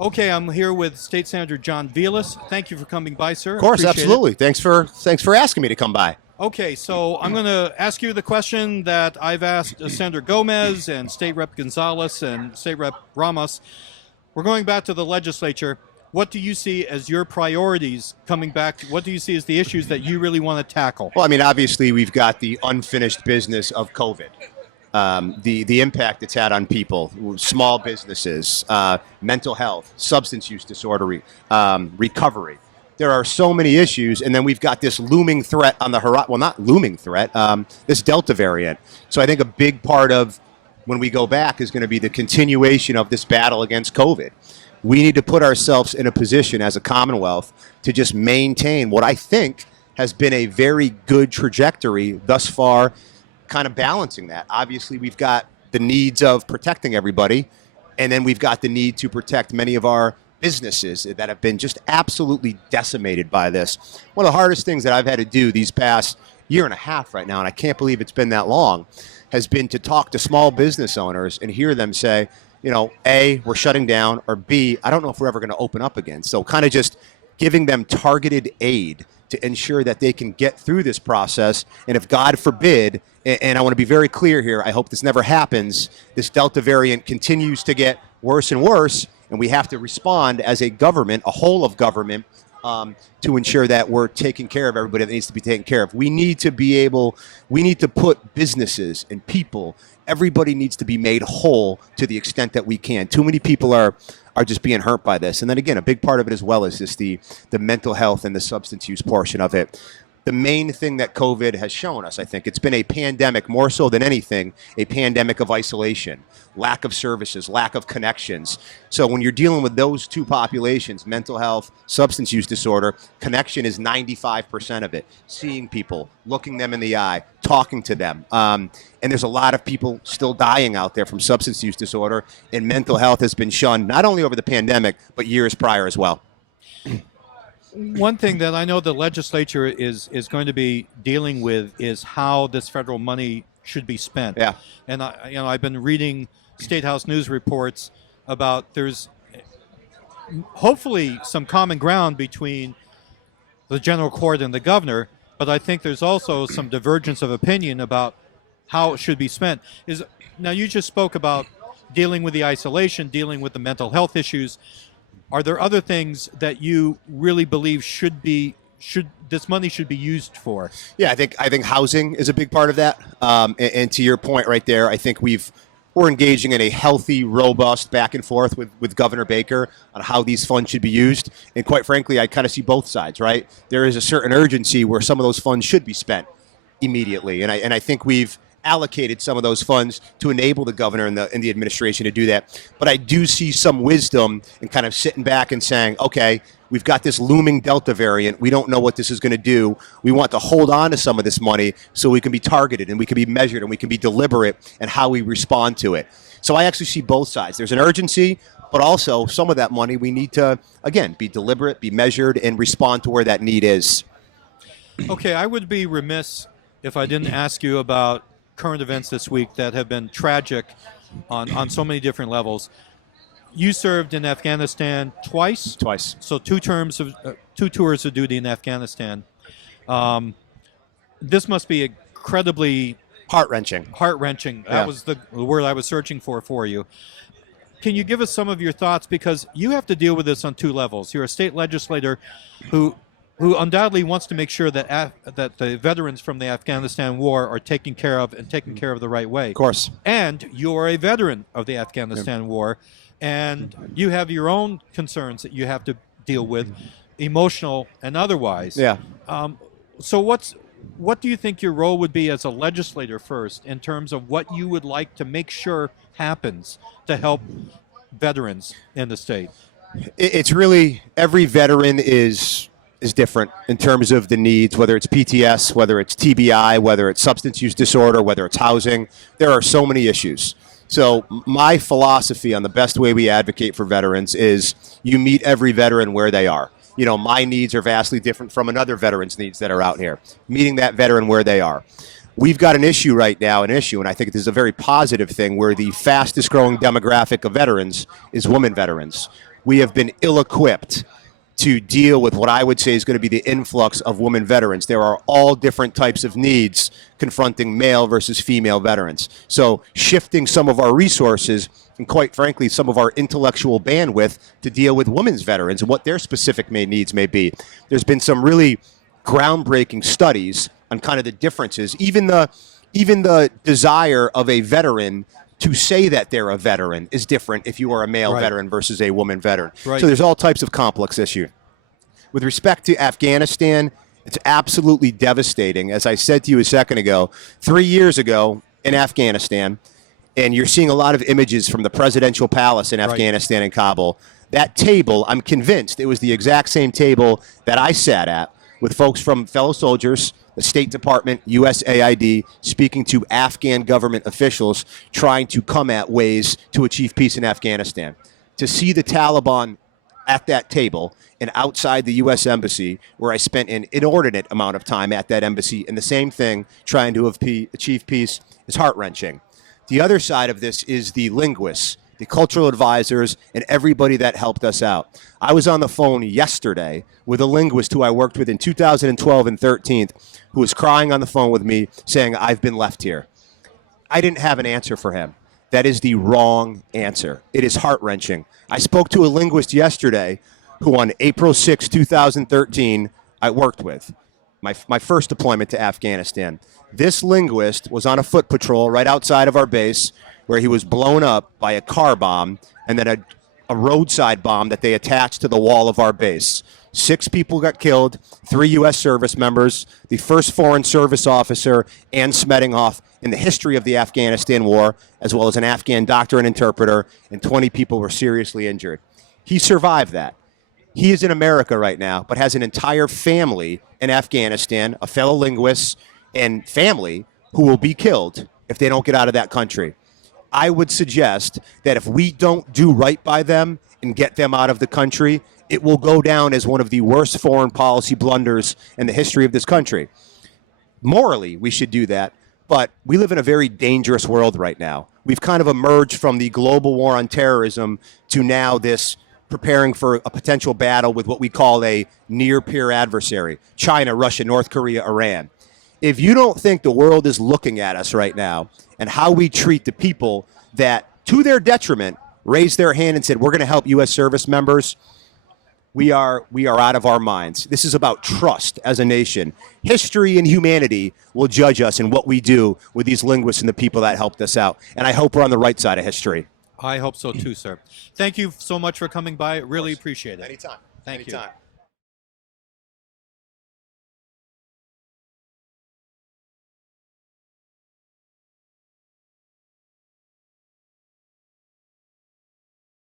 Okay, I'm here with State Senator John Velis. Thank you for coming by, sir. Of course, Appreciate absolutely. Thanks for asking me to come by. Okay, so I'm going to ask you the question that I've asked Senator Gomez and State Rep Gonzalez and State Rep Ramos. We're going back to the legislature. What do you see as your priorities coming back? What do you see as the issues that you really want to tackle? Well, I mean, obviously, we've got the unfinished business of COVID. The impact it's had on people, small businesses, mental health, substance use disorder, recovery. There are so many issues, and then we've got this looming threat on the horizon. Well, not looming threat, this Delta variant. So I think a big part of when we go back is going to be the continuation of this battle against COVID. We need to put ourselves in a position as a Commonwealth to just maintain what I think has been a very good trajectory thus far, kind of balancing that. Obviously, we've got the needs of protecting everybody, and then we've got the need to protect many of our businesses that have been just absolutely decimated by this. One of the hardest things that I've had to do these past year and a half right now, and I can't believe it's been that long, has been to talk to small business owners and hear them say, you know, A, we're shutting down, or B, I don't know if we're ever going to open up again. So kind of just giving them targeted aid to ensure that they can get through this process. And if God forbid, and I want to be very clear here, I hope this never happens, this Delta variant continues to get worse and worse, and we have to respond as a government, a whole of government, to ensure that we're taking care of everybody that needs to be taken care of. We need to put businesses and people, everybody needs to be made whole to the extent that we can. Too many people are just being hurt by this. And then again, a big part of it as well is just the mental health and the substance use portion of it. The main thing that COVID has shown us, I think, it's been a pandemic, more so than anything, a pandemic of isolation, lack of services, lack of connections. So when you're dealing with those two populations, mental health, substance use disorder, connection is 95% of it. Seeing people, looking them in the eye, talking to them. And there's a lot of people still dying out there from substance use disorder, and mental health has been shunned not only over the pandemic, but years prior as well. One thing that I know the legislature is going to be dealing with is how this federal money should be spent. Yeah. And I've been reading State House news reports about there's hopefully some common ground between the general court and the governor, but I think there's also some divergence of opinion about how it should be spent. Now you just spoke about dealing with the isolation, dealing with the mental health issues. Are there other things that you really believe this money should be used for? Yeah, I think housing is a big part of that. And to your point right there, I think we're engaging in a healthy, robust back and forth with Governor Baker on how these funds should be used. And quite frankly, I kind of see both sides, right? There is a certain urgency where some of those funds should be spent immediately. And I think we've allocated some of those funds to enable the governor and the administration to do that. But I do see some wisdom in kind of sitting back and saying, okay, we've got this looming Delta variant. We don't know what this is going to do. We want to hold on to some of this money so we can be targeted and we can be measured and we can be deliberate in how we respond to it. So I actually see both sides. There's an urgency, but also some of that money we need to, again, be deliberate, be measured, and respond to where that need is. Okay, I would be remiss if I didn't ask you about current events this week that have been tragic on so many different levels. You served in Afghanistan twice. Twice. So two tours of duty in Afghanistan. This must be incredibly Heart-wrenching. Heart-wrenching. Yeah. That was the word I was searching for you. Can you give us some of your thoughts? Because you have to deal with this on two levels. You're a state legislator who undoubtedly wants to make sure that that the veterans from the Afghanistan war are taken care of and taken care of the right way. Of course. And you're a veteran of the Afghanistan war, and you have your own concerns that you have to deal with, emotional and otherwise. Yeah. So what do you think your role would be as a legislator first in terms of what you would like to make sure happens to help veterans in the state? It's really, every veteran is different in terms of the needs, whether it's PTS, whether it's TBI, whether it's substance use disorder, whether it's housing. There are so many issues. So my philosophy on the best way we advocate for veterans is you meet every veteran where they are. You know, my needs are vastly different from another veteran's needs that are out here. Meeting that veteran where they are. We've got an issue right now, and I think this is a very positive thing, where the fastest growing demographic of veterans is women veterans. we have been ill-equipped to deal with what I would say is going to be the influx of women veterans. There are all different types of needs confronting male versus female veterans. So shifting some of our resources and, quite frankly, some of our intellectual bandwidth to deal with women's veterans and what their specific needs may be. There's been some really groundbreaking studies on kind of the differences, even the desire of a veteran to say that they're a veteran is different if you are a male Right. veteran versus a woman veteran. Right. So there's all types of complex issue. With respect to Afghanistan, it's absolutely devastating. As I said to you a second ago, 3 years ago in Afghanistan, and you're seeing a lot of images from the presidential palace in Right. Afghanistan and Kabul. That table, I'm convinced it was the exact same table that I sat at with folks from fellow soldiers, the State Department, USAID, speaking to Afghan government officials trying to come at ways to achieve peace in Afghanistan. To see the Taliban at that table and outside the U.S. Embassy, where I spent an inordinate amount of time at that embassy, and the same thing, trying to achieve peace, is heart-wrenching. The other side of this is the linguists, the cultural advisors, and everybody that helped us out. I was on the phone yesterday with a linguist who I worked with in 2012 and 13, who was crying on the phone with me saying, I've been left here. I didn't have an answer for him. That is the wrong answer. It is heart-wrenching. I spoke to a linguist yesterday who on April 6, 2013, I worked with, my first deployment to Afghanistan. This linguist was on a foot patrol right outside of our base where he was blown up by a car bomb and then a roadside bomb that they attached to the wall of our base. 6 people got killed, 3 U.S. service members, the first foreign service officer and Smedinghoff in the history of the Afghanistan war, as well as an Afghan doctor and interpreter, and 20 people were seriously injured. He survived that. He is in America right now, but has an entire family in Afghanistan, a fellow linguist, and family who will be killed if they don't get out of that country. I would suggest that if we don't do right by them and get them out of the country, it will go down as one of the worst foreign policy blunders in the history of this country. Morally, we should do that, but we live in a very dangerous world right now. We've kind of emerged from the global war on terrorism to now this preparing for a potential battle with what we call a near-peer adversary, China, Russia, North Korea, Iran. If you don't think the world is looking at us right now and how we treat the people that, to their detriment, raised their hand and said, we're going to help U.S. service members, we are out of our minds. This is about trust as a nation. History and humanity will judge us in what we do with these linguists and the people that helped us out. And I hope we're on the right side of history. I hope so too, sir. Thank you so much for coming by. Really appreciate it. Anytime. Thank you. Anytime.